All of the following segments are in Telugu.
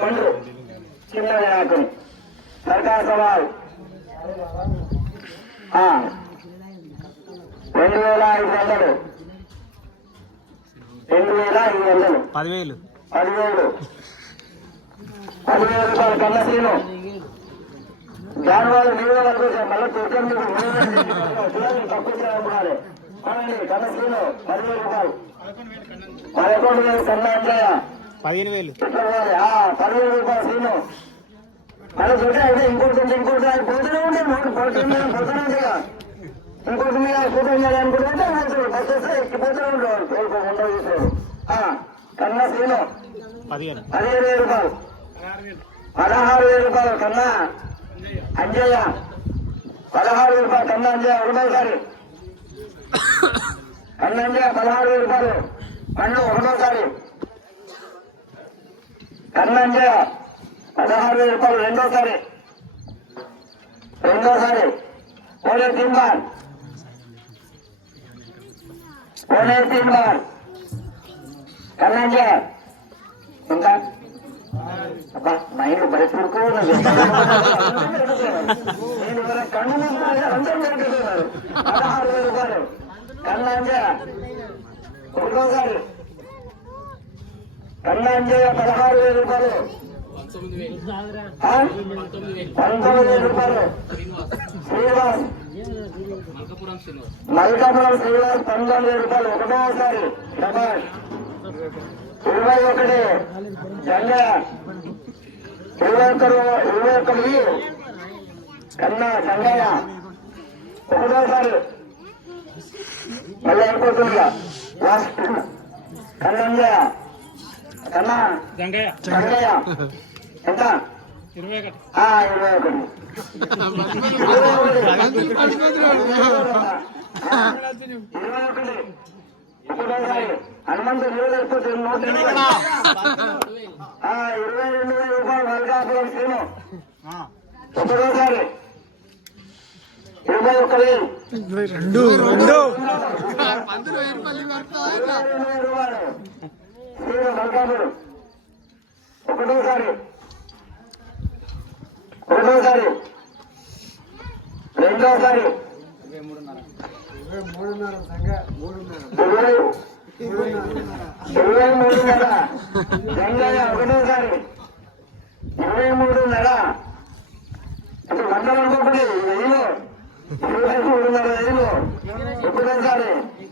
పండు చిన్న వినాయకుని సర్కార్ సవాల్ రెండు వేల ఐదు వందలు. రెండు వేల ఐదు వందలు. పదివేలు. పదివేలు. పదివేల రూపాయలు కన్న సీను దాని వల్ల మీరు వరకు మళ్ళీ పిల్లలు తక్కువ చేయాలి అవునండి కన్న సీను పదివేలు రూపాయలు. పదకొండు వేలు కన్నా పదిహేను వేలు. ఇంకోటి ఇంకోటి పోతూనే పోతూనే పోతూనే ఇంకోటి మీద ఎక్కిపోతూనే ఉండేవాడు చూసాడు కన్నా సీను పదిహేను. రూపాయలు పదహారు వేలు రూపాయలు కన్నా అంజయ్య పదహారు వేలు రూపాయలు కన్నా అంజయ్య ఒకటోసారి కన్నా అంజయ్య పదహారు వేలు రూపాయలు పండు ఒకటోసారి కన్నా అంజయ్య పదహారు వేలు రూపాయలు రెండోసారి రెండోసారి పోలే తీన్ బార్ పోలే తీన్ బార్ కన్నా అంజయ్య ఇంకా అబ్బా మైండ్ భయపడుకో నేను ఇవాళ కన్ను మూసుకుని అందరూ పెరుగుతున్నారు పదహారు వేల రూపాయలు కన్నాంజయ ఒకటోసారి కన్నాంజయ పదహారు వేల రూపాయలు. పంతొమ్మిది వేల రూపాయలు. శ్రీనివాస్. మల్కాపురం శ్రీనివాస్ పంతొమ్మిది వేల రూపాయలు. ఒకటోసారి డబాల్ ఇరవై ఒకటి జంగయ్య ఇరవై ఒక్క ఇరవై ఒక్క వెయ్యి కన్నా జంగయ్య ఒకటోసారి మళ్ళీ అయిపోతుందిగా లాస్ట్. కన్నంజయ్య ఇరవై ఒకటి హనుమంతు ఇరవై రెండు. వేల రూపాయలు మల్కాపురం శ్రీను ఒకటోసారి ఇరవై ఒక్క వేలు రెండు. రూపాయలు శ్రీను మల్కాపురం ఒకటోసారి ఒకటోసారి రెండోసారి ఇరవై ఇరవై మూడున్నర గంగయ్య ఒకటోసారి ఇరవై మూడున్నర అంటే వందలు అనుకోండి వెయ్యిలో ఇరవై మూడున్నర వెయ్యిలో ఒకటోసారి మూడు వేల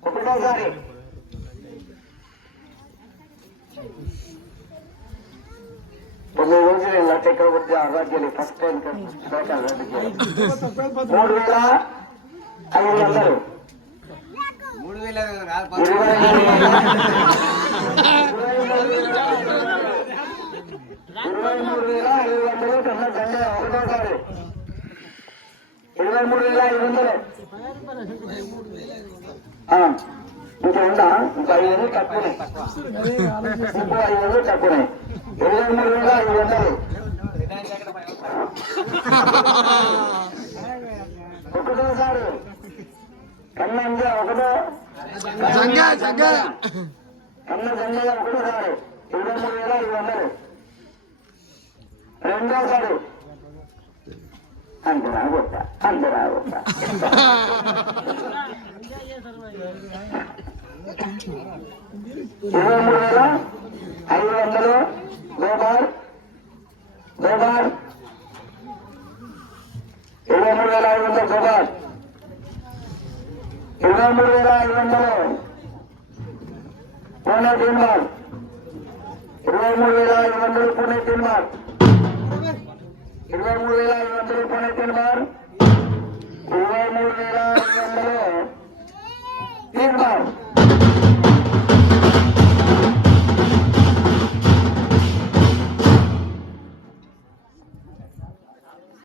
వేల ఐదు వందలు చెప్పాలి ఇరవై మూడు చెప్తా, చెప్తా, చెప్తాను. ఇరవై మూడున్నర ఇరవై వేల మూడు వందల యాభై రూపాయలు ఐదు వందలు అన్నపూర్ణ కాకాలు. జంగయ్య జంగయ్య ఇరవై మూడు వేల ఐదు వందలు కన్నా జంగయ్య సంజయ ఒకటోసారి కొన్ని రోజులు ఇలా చక్రవర్తి ఆరోగ్యాలు ఫస్ట్ టైం మూడు వేల ఐదు వందలు మూడు వేల రాదు ఇరవై ఇరవై మూడు వేల ఐదు వందలు కన్నా సంజయ ఒకటోసారి ఇరవై మూడు వేల ఐదు వందలు ఆ, ఇంకా ఉందా? ఇంకా ఐదు వందలు తక్కువనే. ఇంకో ఐదు వందలు తక్కువనే. ఇరవై మూడు వేల ఐదు వందలు. ఒకటోసారి కన్నా అంజ ఒకటో. కన్నా సంజయ ఒకటోసారి ఇరవై మూడు వేల ఐదు వందలు. రెండోసారి రాగొట్ట ఇరవై మూడు వేల ఐదు వందలు గోపాల్ గోపాల్ ఇరవై మూడు వేల ఐదు వందలు గోపాల్ ఇరవై మూడు వేల ఐదు వందలు పూణే తీన్మార్ ఇరవై మూడు వేల ఐదు వందలు పూణే తీన్మార్ ఇరవై మూడు వేల ఐదు వందలు పూణే తీన్మార్ ఇరవై మూడు వేల ఐదు వందలు Erbaş.